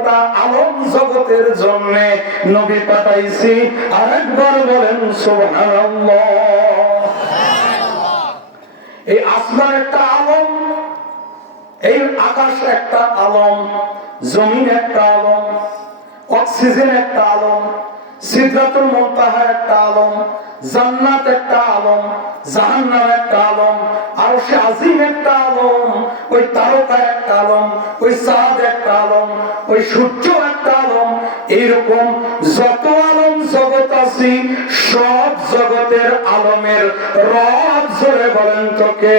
গোটা আলম জগতের জন্য নবী পাঠাইছি। আরেকবার বলেন, সুবহানাল্লাহ। এই আসমান একটা আলম, এই আকাশ একটা আলম, জমিন একটা আলম, অক্সিজেন একটা আলম সিদ্ধাতুল মুনতাহা একটা আলম, জান্নাত একটা আলম, জাহান্নাম একটা আলম আর সে আজিম একটা আলম, ওই তারকা একটা আলম, ওই আলম সূর্য একটা আলম এইরকম। যত আলম জগৎ আছি, সব জগতের আলমের রব জোরে বলেন তোকে।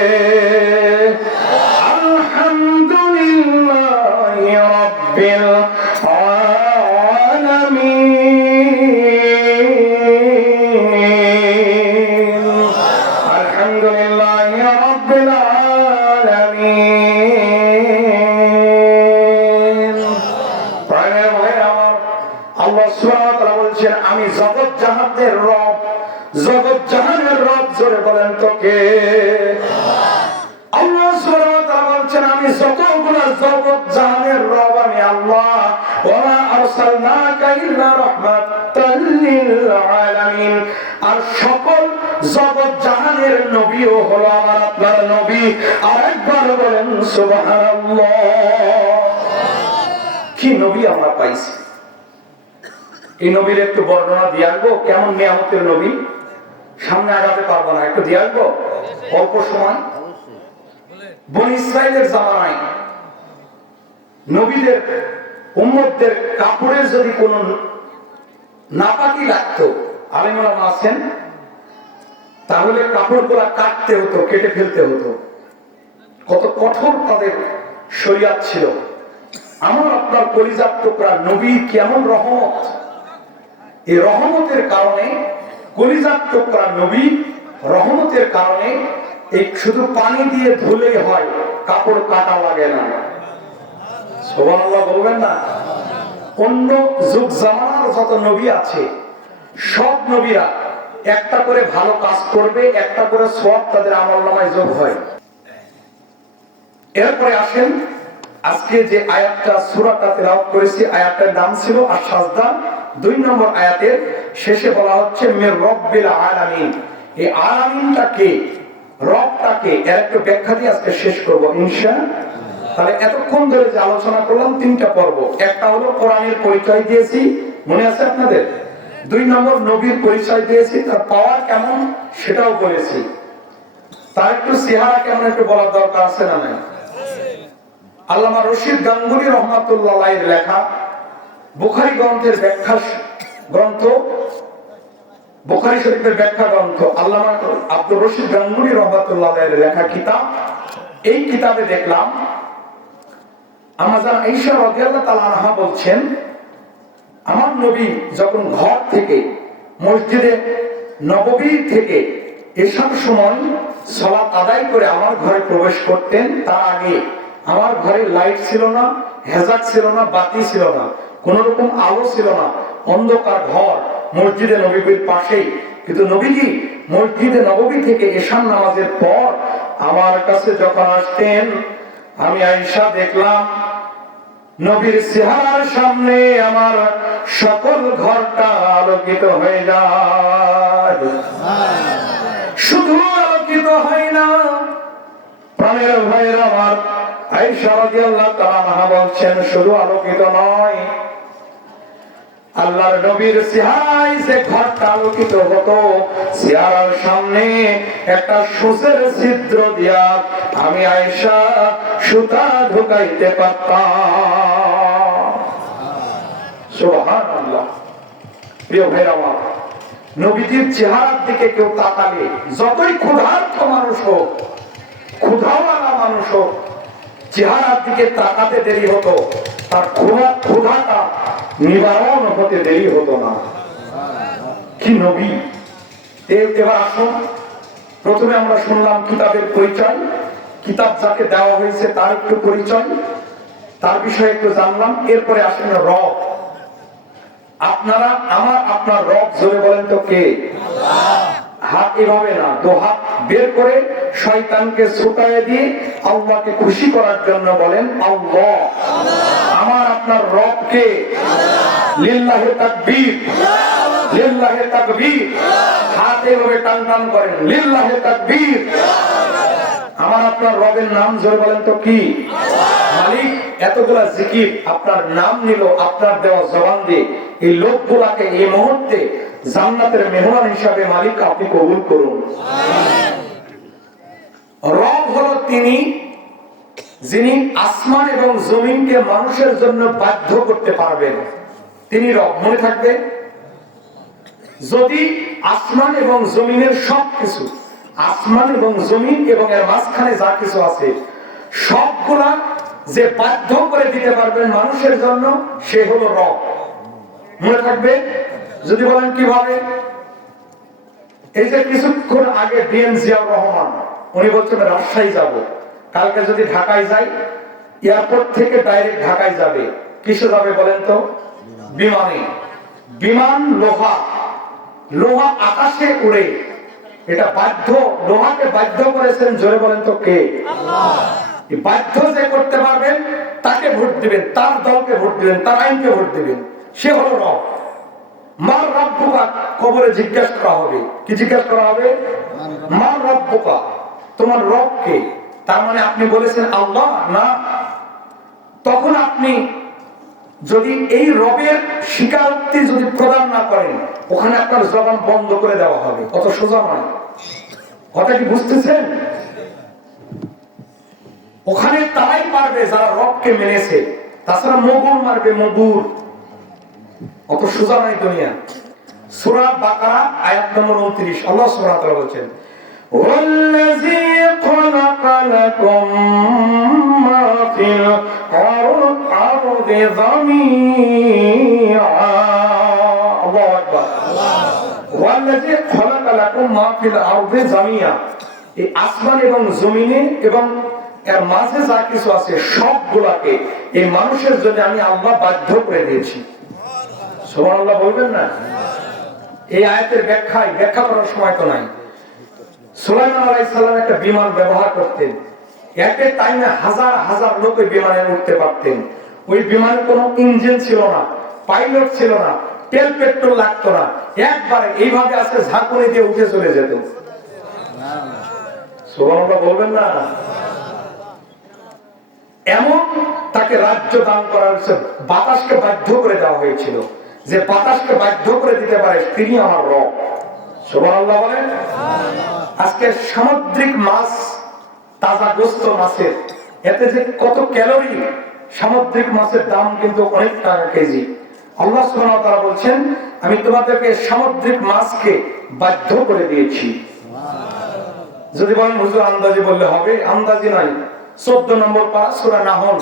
জাহানের রব, জগৎ জাহানের রব জোরে বলেন তোকে। আর সকল জগৎ জাহানের নবীও হলো আমার আপনার নবী। আরেকবার বলেন, সুবহানাল্লাহ। কি নবী আমরা পাইছি? এই নবীর একটু বর্ণনা দিয়ে আসব কেমন নিয়ামতের নবী? সামনে আগাতে পারব না, একটু দিয়ে আসব অল্প সময়। বন ইসরায়েলের জামানায় নবীদের, উম্মতদের কাপড়ের যদি কোনো নাপাকি লাগতো, আলিমুলাম আছেন, তাহলে কাপড়গুলা কাটতে হতো, কেটে ফেলতে হতো। কত কঠোর তাদের শরিয়াত ছিল। আমার আপনার পরিজাত টুকরা নবী কেমন রহমত। এই রহমতের কারণে কলিজাত টুকরা নবী, রহমতের কারণে এই শুধু পানি দিয়ে ধুলেই হয়, কাপড় কাটা লাগে না। একটা করে সব তাদের যোগ হয়। এরপরে আসেন, আজকে যে আয়াতটা করেছি, আয়াতটার নাম ছিল আর সাজদা দুই নম্বর আয়াতের শেষে বলা হচ্ছে রব্বিল আলামিন। এই এর ব্যাখ্যা দিয়ে আজকে শেষ ইনশা। তাহলে এতক্ষণ ধরে যে আলোচনা করলাম, তিনটা পর্ব। একটা হলো কোরআনের পরিচয় দিয়েছি, মনে আছে আপনাদের? দুই নম্বর নবীর পরিচয় দিয়েছি, তার পাওয়ার কেমন সেটাও বলেছি। তার একটু চেহারা কেমন একটু বলার দরকার আছে না নাই? আল্লামা রশিদ গাঙ্গুলি রহমাতুল্লাহ লেখা বুখারি গ্রন্থের ব্যাখ্যা গ্রন্থ, বুখারি শরীফের ব্যাখ্যা গ্রন্থ, আল্লামা আব্দুর রশিদ গাঙ্গুলি রহমাতুল্লাহ লেখা কিতাব। এই কিতাবে দেখলাম, আমাজান ঈশা আনহা বলছেন, আমার নবী যখন ঘর থেকে, মসজিদে নববী থেকে এসব সময় সলাৎ আদায় করে আমার ঘরে প্রবেশ করতেন, তার আগে আমার ঘরে লাইট ছিল না হেজাক ছিল না, বাতি ছিল না। কোন রকম আলো ছিল না। অন্ধকার ঘর, মসজিদে নবীর পাশেই। কিন্তু নবীজি মসজিদে নববী থেকে এশান নামাজের পর আমার কাছে যখন আসতেন, আমি আইসা দেখলাম, নবীর চেহারার সামনে আমার সকল ঘরটা আলোকিত হয়ে যায়। শুধু আলোকিত হয় না, প্রাণের ভাইয়ের আমার আইসা রাদিয়াল্লাহু তাআলা বলছেন, শুধু আলোকিত নয়। আল্লাহর নবীর সিহাই যে ঘরটা আলোকিত হতো। সিহারার সামনে একটা সুসের ছিদ্র দিয়া আমি আয়সা সুতা ঢুকাইতে পারতাম। প্রিয় আমার, নবীজির চেহারার দিকে কেউ তাকালে যতই ক্ষুধার্ত মানুষ হোক, ক্ষুধাওয়ালা মানুষ হোক, চেহারার দিকে তাকাতে দেরি হতো, তার ক্ষুধা ক্ষুধাটা নিবারণ হতে দেরি হতো না। কি নবী? এবার আসুন। প্রথমে আমরা শুনলাম কিতাবের পরিচয়। কিতাব যাকে দেওয়া হয়েছে তার একটু পরিচয়। তার বিষয়ে একটু জানলাম। এরপরে আসেন রব। আপনারা আমার, আপনার রব জোরে বলেন তো কে? হাত এভাবে না, দু হাত বের করে শয়তানকে ছুটায় দিয়ে আল্লাহকে খুশি করার জন্য বলেন আল্লাহ। আমার আপনার রব কে লিল্লাহে তাকবীর। লিল্লাহে তাকবীর। হাত এভাবে টান টান করেন। লিল্লাহে তাকবীর। আমার আপনার রবের নাম জোরে বলেন তো কি? মালিক এতগুলা জিকির আপনার নাম নিল আপনার দেওয়া জবান দিয়ে। এই লোকগুলাকে এই মুহূর্তে জান্নাতের মেহমান হিসাবে মালিক আপনি কবুল করুন। রব হলো তিনি যিনি আসমান এবং জমিনকে মানুষের জন্য বাধ্য করতে পারবেন, তিনি রব। মনে থাকবে? যদি আসমান এবং জমিনের সব কিছু আসমান এবং জমিন এবং এর মাঝখানে যা কিছু আছে, সবগুলা যে বাধ্য করে দিতে পারবেন মানুষের জন্য, সে হলো রব। মনে থাকবে? যদি বলেন কীভাবে এই যে কিছুক্ষণ আগে বিএম জিয়াউর রহমান, উনি বলছেন, রাজশাহী যাব। কালকে যদি ঢাকায় যাই এয়ারপোর্ট থেকে ডাইরেক্ট ঢাকায় যাবে। কিসে যাবে বলেন তো? বিমানে। বিমান লোহা। লোহা আকাশে উড়ে। এটা বাধ্য লোহাকে বাধ্য করেছেন জোরে বলেন তো কে? বাধ্য যে করতে পারবেন তাকে ভোট দিবেন তার দলকে ভোট দিবেন তার আইনকে ভোট দিবেন। সে হলো রব। মার রব্বুকা কবরে জিজ্ঞাসা করা হবে। কি জিজ্ঞাসা করা হবে? মার রব্বুকা। তোমার রব কে? তার মানে আপনি বলেছেন, আল্লাহ, না। তখন আপনি যদি এই রবের স্বীকারোক্তি যদি প্রদান না করেন, ওখানে আপনার জবান বন্ধ করে দেওয়া হবে। অত সোজা নয়। কথা কি বুঝতেছেন? ওখানে তারাই পারবে যারা রবকে মেনেছে। তাছাড়া মগুর মারবে, মগুর। অত সোজা নয় দুনিয়া। সুরা বাকারা, আয়াত নম্বর উনত্রিশ। অন্য সুরা তারা বলছেন ওল্লাজি خلق لكم ما في الأرض جميعا الله أكبر والذي خلق لكم ما في الأرض جميعا এই আসমান এবং জমিনে এবং এর মাঝে যা কিছু আছে সবগুলাকে এই মানুষের জন্য আমি আল্লাহ বাধ্য করে দিয়েছি সুবহানাল্লাহ বলবেন না এই আয়াতের ব্যাখ্যায় ব্যাখ্যা করার সময় তো নাই সুলাইমান আলাইহিস সালাম একটা বিমান ব্যবহার করতেন। একে টাইমে হাজার হাজার লোক বিমানে উঠতে পারতেন। ওই কোনো ইঞ্জিন ছিল না, পাইলট ছিল না, তেল, পেট্রোল লাগতো না। এইভাবে আজকে ঝাঁকুনি দিয়ে উঠে চলে যেত। বলবেন না? এমন তাকে রাজ্য দান করা হয়েছে বাতাসকে বাধ্য করে দেওয়া হয়েছিল যে বাতাসকে বাধ্য করে দিতে পারে, তিনি আমার রব। বলেন? আজকে সামুদ্রিক মাছ তাজা গোস্ত মাছের এতে যে কত ক্যালোরি সামুদ্রিক মাছের দাম কিন্তু অনেক টাকা কেজি আল্লাহ সুবহানাহু ওয়া তাআলা বলছেন আমি তোমাদেরকে সামুদ্রিক মাছকে বাধ্য করে দিয়েছি যদি বলেন হুজুর আন্দাজি বললে হবে আন্দাজি নয় চোদ্দ নম্বর পারা সুরা নাহল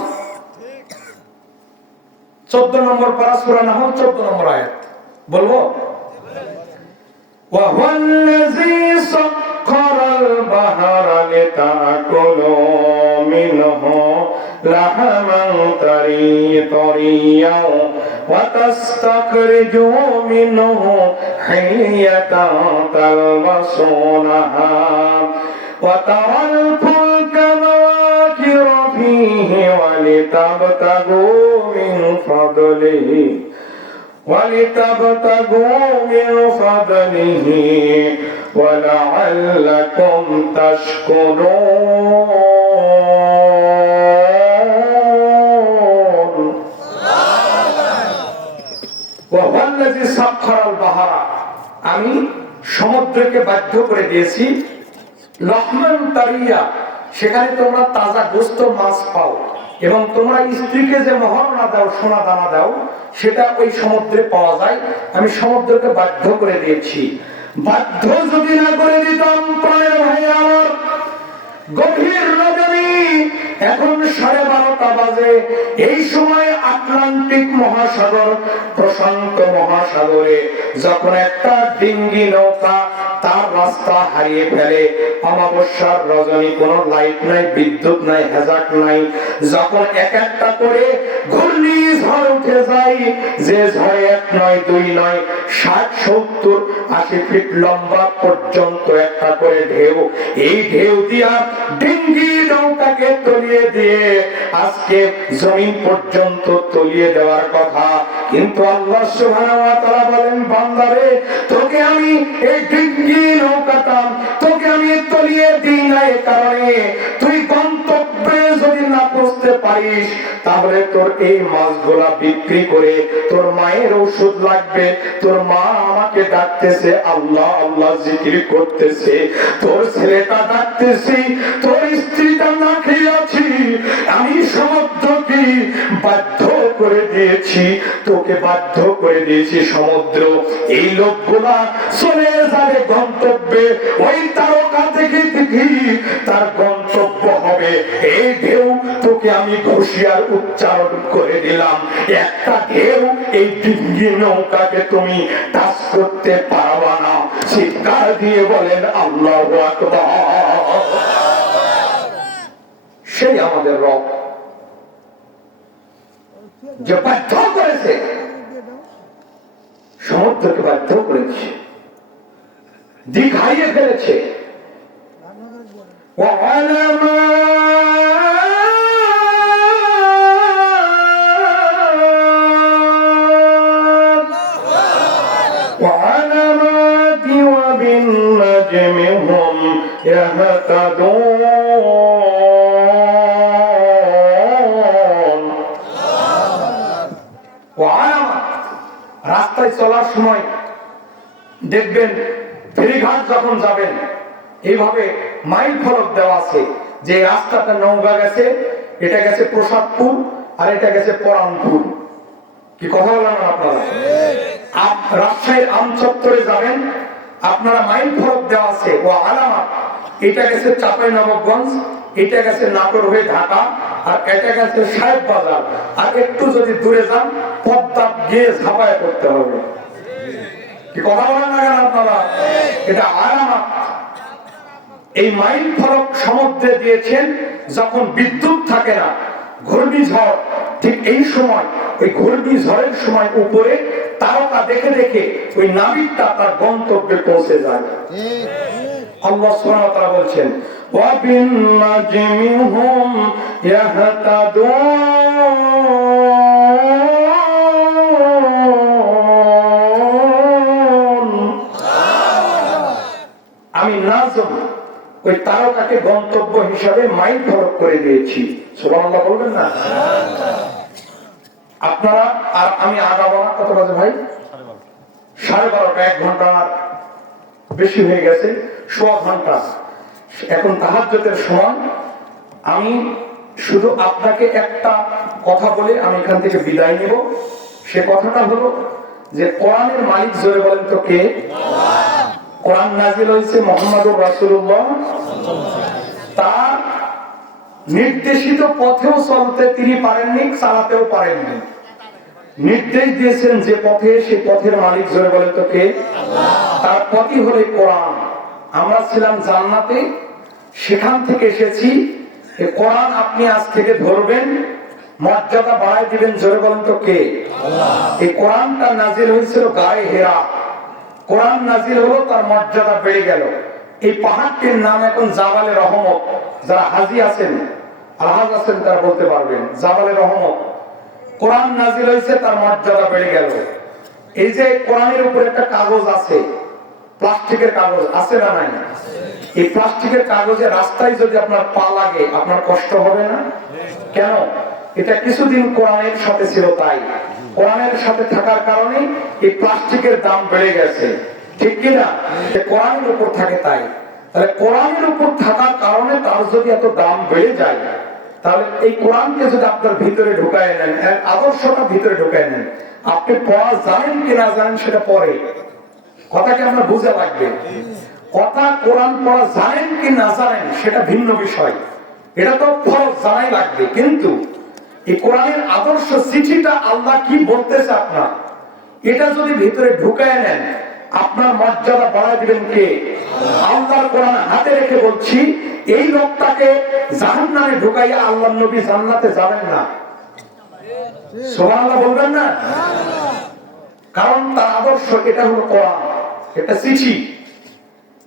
চোদ্দ নম্বর পারা সুরা নাহল চোদ্দ নম্বর আয়াত বলবো وهو طريا وتستخرجوا منه حلية تلبسونها وترى الفلك مواكر فيه ولتبتغوا من فضله ولتبتغوا من فضله ولعلكم تشكرون আমি সমুদ্রকে বাধ্য করে দিয়েছি। লহমান তারিয়া, সেখানে তোমরা তাজা গোস্ত, মাছ পাও এবং তোমরা স্ত্রীকে যে মহারণা দাও সোনা দানা দাও, সেটা ওই সমুদ্রে পাওয়া যায়। আমি সমুদ্রকে বাধ্য করে দিয়েছি। বাধ্য যদি না করে দিতাম গভীর এখন সাড়ে বারোটা বাজে। এই সময় আটলান্টিক মহাসাগর, প্রশান্ত মহাসাগরে যখন একটা ডিঙ্গি নৌকা তার রাস্তা হারিয়ে ফেলে, অমাবস্যার রজনী, কোনো লাইট নাই, বিদ্যুৎ নাই, হেজাক নাই, যখন এক একটা করে ঘূর্ণি ঝড় উঠে যায়, যে ঝড়ে এক নয়, দুই নয়, ষাট, সত্তর, আশি ফিট লম্বা পর্যন্ত একটা করে ঢেউ। এই ঢেউ দিয়া ডিঙ্গি নৌকাকে তলিয়ে দিয়ে আজকে জমিন পর্যন্ত তলিয়ে দেওয়ার কথা। কিন্তু আল্লাহ সুবহানাহু ওয়া তাআলা বলেন, বান্দারে, তোকে আমি এই ডিঙ্গি তোকে আমি তলিয়ে দিই না এ কারণে। তুই পারিস তাহলে তোর এই মাছগুলা বিক্রি করে তোর মায়ের ওষুধ লাগবে। তোর মা আমাকে ডাকতেছে, আল্লাহ আল্লাহ করতেছে। তোর ছেলেটা ডাকতেছে, তোর স্ত্রীটা না খেয়ে আছি, আমি সমুদ্রকে বাধ্য করে দিয়েছি, তোকে বাধ্য করে দিয়েছি সমুদ্র। এই লোকগুলা চলে যাবে গন্তব্যে, ওই তারকা দেখে দেখি, তার হবে। এই ঢেউ, তোকে আমি ঘুষিয়ার উচ্চারণ করে দিলাম। একটা ঢেউ, এই ডিঙ্গি নৌকাকে তুমি করতে পারবা না। চিৎকার দিয়ে বলেন, আল্লাহ সেই আমাদের রব। যে বাধ্য করেছে, সমুদ্রকে বাধ্য করেছে হারিয়ে ফেলেছে। وعلامات وعلامات وبالنجم هم يهتدون وعلامات রাস্তায় চলার সময় দেখবেন ফেরিঘাট যখন যাবেন এইভাবে মাইল ফলক দেওয়া আছে। যে রাস্তাটা নৌকা গেছে, এটা গেছে প্রসাদপুর আর এটা গেছে পরানপুর। কি কথা বলেন আপনারা? রাজশাহীর আমচত্বরে যাবেন, আপনারা মাইল ফলক দেওয়া আছে। ও এটা গেছে চাপাই এটা গেছে নাটোর হয়ে ঢাকা আর এটা গেছে সাহেব বাজার আর একটু যদি দূরে যান, পদ্মা গিয়ে ঝাঁপায় করতে হবে। কি কথা বলেন না কেন আপনারা? এটা আলামা এই মাইল ফলক সমুদ্রে দিয়েছেন যখন বিদ্যুৎ থাকে না, ঘূর্ণিঝড়, ঠিক এই সময়, ওই ঘূর্ণিঝড়ের সময় উপরে তারকা দেখে দেখে ওই নাবিকটা তার গন্তব্যে পৌঁছে যায়। আল্লাহ বলছেন ওই তারকাকে গন্তব্য হিসাবে করে দিয়েছি। বলবেন না? আপনারা, আর আমি আগাবো না। কত বাজে ভাই? সাড়ে বারোটা, এক ঘণ্টা বেশি হয়ে গেছে, সোয়া ঘণ্টা। এখন তাহাজ্জতের সময়। আমি শুধু আপনাকে একটা কথা বলে আমি এখান থেকে বিদায় নেব। সে কথাটা হলো যে কোরআনের মালিক জোরে বলেন তো কে? কোরআন নাজিল হয়েছে মোহাম্মদুর রাসূলুল্লাহ। তার নির্দেশিত পথেও চলতে তিনি পারেননি চালাতেও পারেননি। নির্দেশ দিয়েছেন যে পথে সে পথের মালিক জোরে বলে তো কে? তার পথই হলো কোরআন। আমরা ছিলাম জান্নাতে সেখান থেকে এসেছি। কোরআন আপনি আজ থেকে ধরবেন মর্যাদা বাড়াই দিবেন জোরে বলেন তো কে? এই কোরআনটা নাজিল হয়েছিল গায়ে হেরা। কোরআন নাজিল হলো, তার মর্যাদা বেড়ে গেল। এই পাহাড়টির নাম এখন জাবালে রহমত। যারা হাজি আছেন, আলহাজ আছেন, তারা বলতে পারবেন, জাবালে রহমত। কোরআন নাজিল হয়েছে, তার মর্যাদা বেড়ে গেল। এই যে কোরআনের উপর একটা কাগজ আছে, প্লাস্টিকের কাগজ, আছে না নাই? এই প্লাস্টিকের কাগজে রাস্তায় যদি আপনার পা লাগে, আপনার কষ্ট হবে না? কেন? এটা কিছুদিন কোরআনের সাথে ছিল তাই। কোরআনের সাথে থাকার কারণে এই প্লাস্টিকের দাম বেড়ে গেছে। ঠিক কিনা কোরআনের উপর থাকে তাই। তাহলে কোরআনের উপর থাকার কারণে তার যদি এত দাম বেড়ে যায়, তাহলে এই কোরআনকে যদি আপনার ভিতরে ঢুকায় নেন আদর্শটা ভিতরে ঢুকায় নেন, আপনি পড়া জানেন কি না জানেন সেটা পরে। কথাকে আমরা বুঝে লাগবে? কথা কোরআন পড়া জানেন কি না জানেন সেটা ভিন্ন বিষয়। এটা তো ফরজ জানাই লাগবে। কিন্তু এই কোরআনের আদর্শ চিঠিটা আল্লাহ কি বলতেছে আপনার? এটা যদি ভিতরে ঢুকায় নেন, আপনার মর্যাদা বাড়ায় দিবেন কে? আল্লাহর কোরআন হাতে রেখে বলছি, এই লোকটাকে জাহান্নামে ঢুকাইয়া আল্লাহ নবী জান্নাতে যাবেন না। সুবহানাল্লাহ বলবেন না? কারণ তার আদর্শ এটা হলো কোরআন, এটা চিঠি।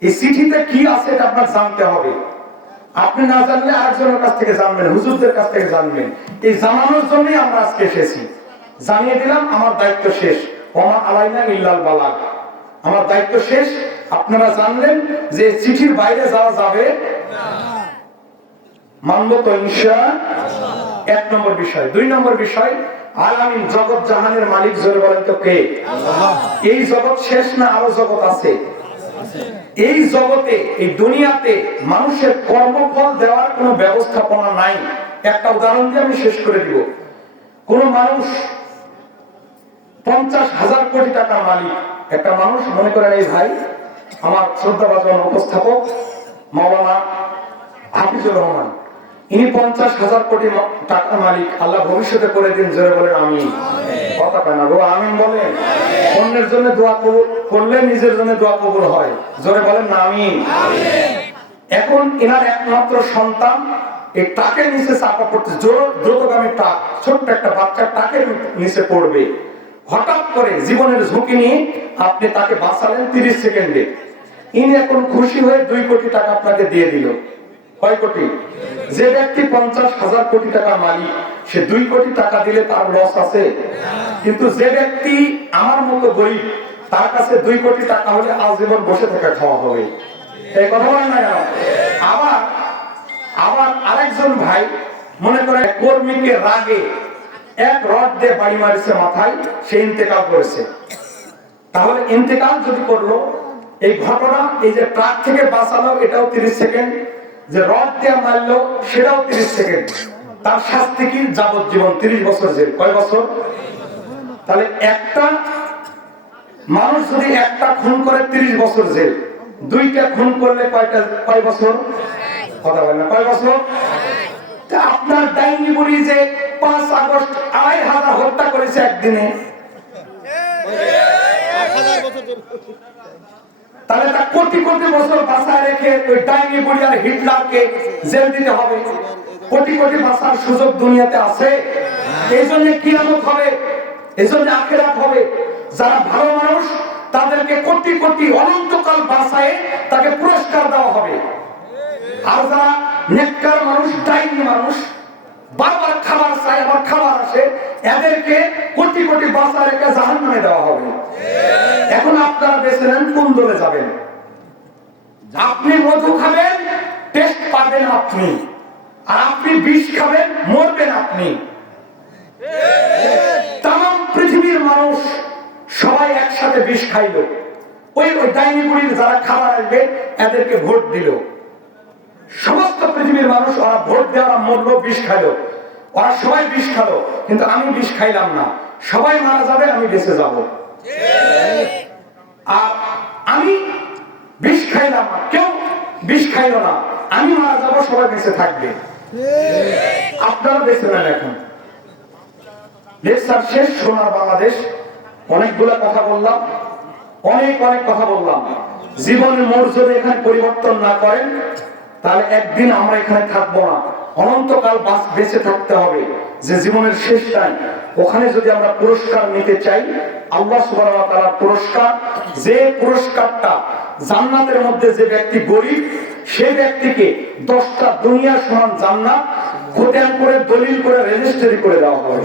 এই চিঠিতে কি আছে এটা আপনার জানতে হবে। আপনি না জানলে আরেকজনের কাছ থেকে জানবেন হুজুরদের কাছ থেকে জানবেন। এই জানানোর জন্যই আমরা আজকে এসেছি। জানিয়ে দিলাম আমার দায়িত্ব শেষ। ওমা আলাইনা ইল্লাল বালাগ। আমার দায়িত্ব শেষ। আপনারা জানলেন যে চিঠির বাইরে যাওয়া যাবে? মানব তো ইনশা। এক নম্বর বিষয়। দুই নম্বর বিষয় আলামিন জগৎ জাহানের মালিক জোরে বলেন তো কে? এই জগৎ শেষ না আরও জগৎ আছে? এই জগতে এই দুনিয়াতে মানুষের কর্মফল দেওয়ার কোনো ব্যবস্থাপনা নাই। একটা উদাহরণ দিয়ে আমি শেষ করে দিব। কোন মানুষ পঞ্চাশ হাজার কোটি টাকার মালিক। একটা মানুষ মনে করেন এই ভাই আমার শ্রদ্ধাভাজন উপস্থাপক মাওলানা হাফিজুর রহমান। ইনি পঞ্চাশ হাজার কোটি টাকার মালিক। আল্লাহ ভবিষ্যতে করে দিন। জোরে বলেন আমি কথা পায় না গো আমিন বলেন। অন্যের জন্য দোয়া কবুল করলে নিজের জন্য দোয়া কবুল হয়। জোরে বলেন না আমি এখন এনার একমাত্র সন্তান, এই টাকের নিচে চাপা পড়তে, জোর- দ্রুতগামী টাক ছোট্ট একটা বাচ্চা টাকের নিচে পড়বে। হঠাৎ করে জীবনের ঝুঁকি নিয়ে আপনি তাকে বাঁচালেন তিরিশ সেকেন্ডে। ইনি এখন খুশি হয়ে দুই কোটি টাকা আপনাকে দিয়ে দিল। কয় কোটি? যে ব্যক্তি পঞ্চাশ হাজার কোটি টাকা মালিক, সে দুই কোটি টাকা দিলে তার লস আছে। কিন্তু যে ব্যক্তি আমার মতো গরিব তার কাছে দুই কোটি টাকা হলে আজীবন বসে থাকা খাওয়া হবে। এই কথা বলেন না কেন? আবার আবার আরেকজন ভাই মনে করে কর্মীকে রাগে এক রড দিয়ে বাড়ি মারিছে মাথায়, সে ইন্তেকাল করেছে। তাহলে ইন্তেকাল যদি করল, এই ঘটনা, এই যে ট্রাক থেকে বাঁচালো, এটাও তিরিশ সেকেন্ড। যে রড দিয়ে মারলো, সেটাও তিরিশ সেকেন্ড। তার শাস্তি কি? যাবজ্জীবন, তিরিশ বছর জেল। কয় বছর? তাহলে একটা মানুষ যদি একটা খুন করে তিরিশ বছর জেল, দুইটা খুন করলে কয়টা, কয় বছর? কথা বলেন কয় বছর? আপনার ডাইনি বুড়ি যে পাঁচ আগস্ট আড়াই হাজার হত্যা করেছে একদিনে, তাহলে তা কোটি কোটি বছর বাঁচায় রেখে ওই ডাইনি বুড়ি আর হিটলারকে জেল দিতে হবে। কোটি কোটি বাঁচার সুযোগ দুনিয়াতে আছে। এই জন্য কিয়ামত হবে, এই জন্য আখেরাত হবে। যারা ভালো মানুষ, তাদেরকে কোটি কোটি অনন্তকাল বাঁচায় তাকে পুরস্কার দেওয়া হবে। আর যারা নেককার মানুষ, ডাইনি মানুষ, বারবার খাবার চাই আবার খাবার আসে, এদেরকে কোটি কোটি বাঁচা রেখে জাহান নামে দেওয়া হবে। এখন আপনারা বেছে নেন কোন দলে যাবেন। আপনি মধু খাবেন, টেস্ট পাবেন আপনি। আর আপনি বিষ খাবেন, মরবেন আপনি। তাম পৃথিবীর মানুষ সবাই একসাথে বিষ খাইল। ওই ওই ডাইনিগুড়ির যারা খাবার আসবে, এদেরকে ভোট দিল। সমস্ত পৃথিবীর মানুষ ওরা ভোট দেওয়া মরলো বিষ খাইলো। ওরা সবাই বিষ খালো, কিন্তু আমি বিষ খাইলাম না। সবাই মারা যাবে, আমি বেঁচে যাব। আর আমি বিষ খাইলাম কেউ বিষ খাইলো না। আমি মারা যাব, সবাই বেঁচে থাকবে। আপনারা বেঁচে নেন এখন। লেকচার শেষ সোনার বাংলাদেশ। অনেকগুলো কথা বললাম, অনেক অনেক কথা বললাম। জীবনের মোড় যদি এখানে পরিবর্তন না করেন, তাহলে একদিন আমরা এখানে থাকব না। অনন্তকাল বাস বেঁচে থাকতে হবে, যে জীবনের শেষ টাইম ওখানে যদি আমরা পুরস্কার নিতে চাই, আল্লাহ ওয়া পুরস্কার, যে পুরস্কারটা জান্নাতের মধ্যে যে ব্যক্তি গরিব, সেই ব্যক্তিকে দশটা দুনিয়া সমান জান্নাত করে, দলিল করে, রেজিস্ট্রি করে দেওয়া হবে।